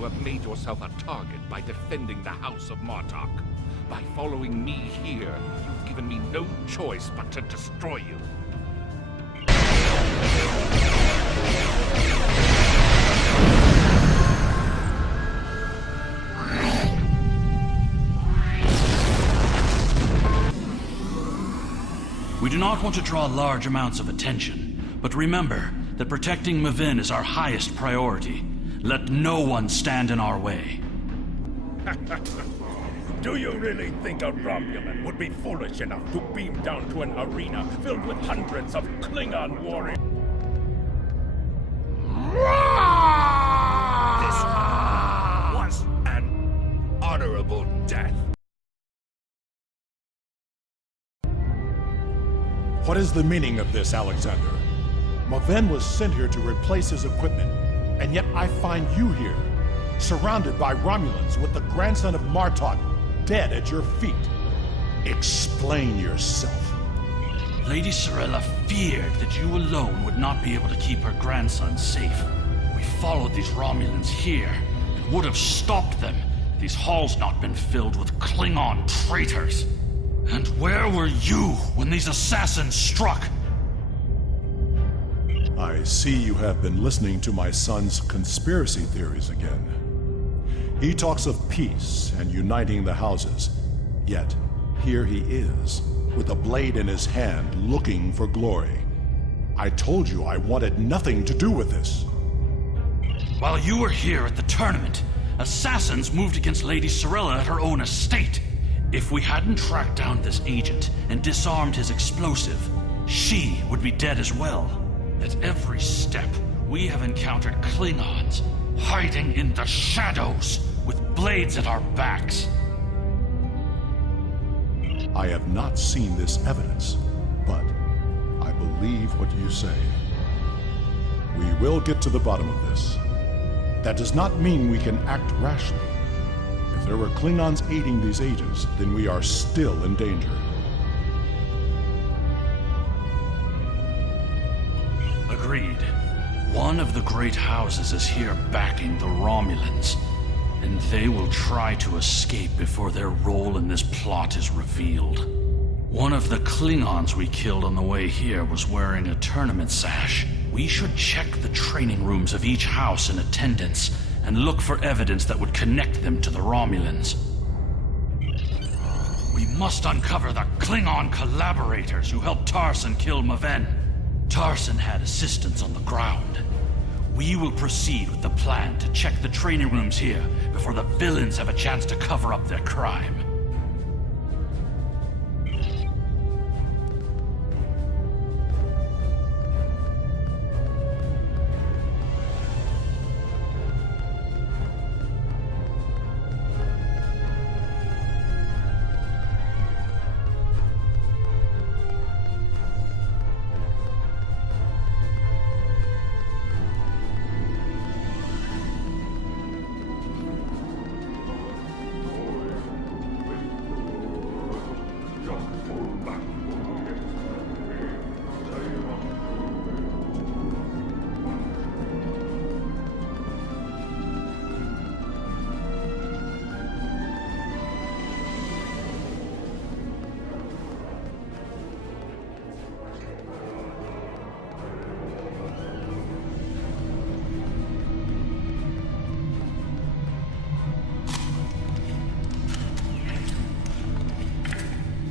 you have made yourself a target by defending the House of Martok. By following me here, you've given me no choice but to destroy you. We do not want to draw large amounts of attention, but remember that protecting Mavin is our highest priority. Let no one stand in our way. Do you really think a Romulan would be foolish enough to beam down to an arena filled with hundreds of Klingon warriors? This was an honorable death. What is the meaning of this, Alexander? Mavin was sent here to replace his equipment, and yet I find you here, surrounded by Romulans with the grandson of Martok dead at your feet. Explain yourself. Lady Sirella feared that you alone would not be able to keep her grandson safe. We followed these Romulans here and would have stopped them had these halls not been filled with Klingon traitors. And where were you when these assassins struck? I see you have been listening to my son's conspiracy theories again. He talks of peace and uniting the houses, yet here he is, with a blade in his hand, looking for glory. I told you I wanted nothing to do with this. While you were here at the tournament, assassins moved against Lady Sirella at her own estate. If we hadn't tracked down this agent and disarmed his explosive, she would be dead as well. At every step, we have encountered Klingons, hiding in the shadows, with blades at our backs. I have not seen this evidence, but I believe what you say. We will get to the bottom of this. That does not mean we can act rashly. If there were Klingons aiding these agents, then we are still in danger. Agreed. One of the great houses is here backing the Romulans, and they will try to escape before their role in this plot is revealed. One of the Klingons we killed on the way here was wearing a tournament sash. We should check the training rooms of each house in attendance and look for evidence that would connect them to the Romulans. We must uncover the Klingon collaborators who helped Tarsen kill Mavin. Tarsen had assistants on the ground. We will proceed with the plan to check the training rooms here before the villains have a chance to cover up their crime.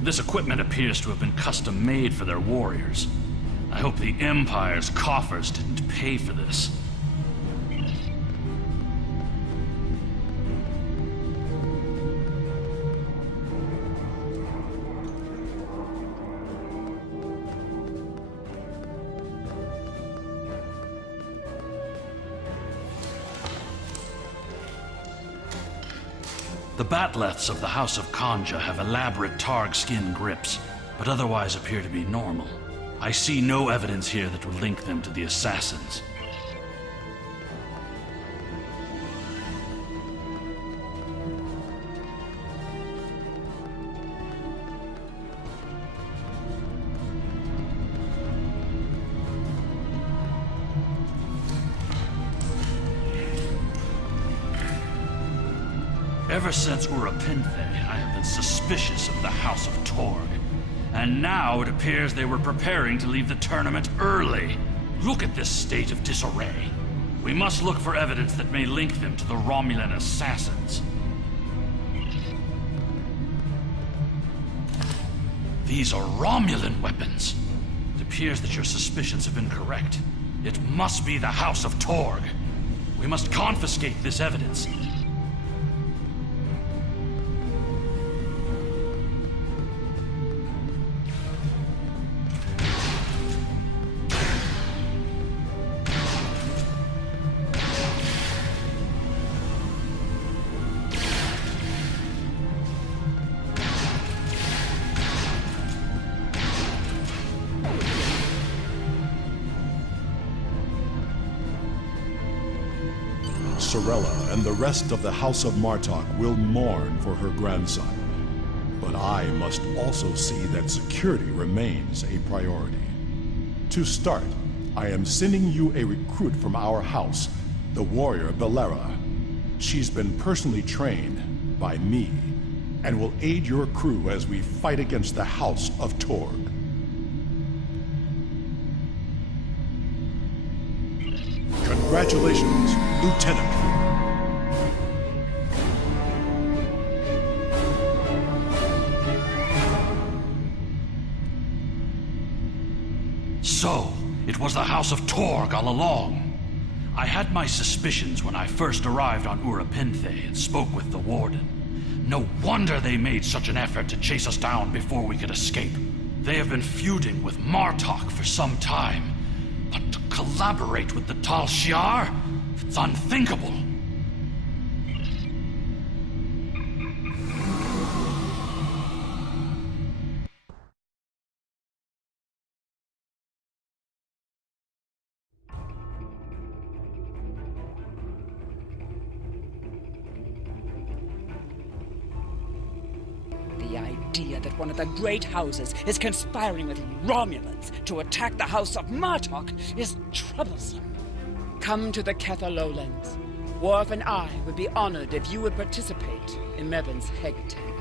This equipment appears to have been custom-made for their warriors. I hope the Empire's coffers didn't pay for this. The batleths of the House of Kanja have elaborate Targ skin grips, but otherwise appear to be normal. I see no evidence here that would link them to the assassins. Ever since Urapinthe, I have been suspicious of the House of Torg. And now it appears they were preparing to leave the tournament early. Look at this state of disarray. We must look for evidence that may link them to the Romulan assassins. These are Romulan weapons. It appears that your suspicions have been correct. It must be the House of Torg. We must confiscate this evidence. Sirella and the rest of the House of Martok will mourn for her grandson. But I must also see that security remains a priority. To start, I am sending you a recruit from our house, the warrior Belera. She's been personally trained by me and will aid your crew as we fight against the House of Torg. Congratulations, Lieutenant. So, it was the House of Torg all along. I had my suspicions when I first arrived on Urapinthe and spoke with the Warden. No wonder they made such an effort to chase us down before we could escape. They have been feuding with Martok for some time, but to collaborate with the Tal Shiar? It's unthinkable. The idea that one of the great houses is conspiring with Romulans to attack the House of Martok is troublesome. Come to the Kether Lowlands. Worf and I would be honored if you would participate in Mevon's Hegtang.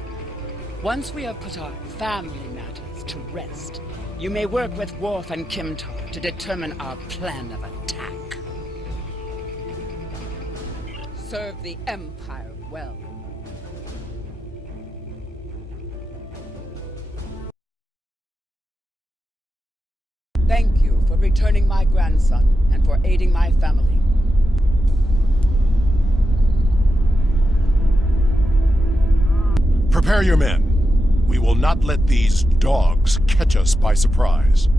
Once we have put our family matters to rest, you may work with Worf and Kimtar to determine our plan of attack. Serve the Empire well. Thank you for returning my grandson and for aiding my family. Prepare your men. We will not let these dogs catch us by surprise.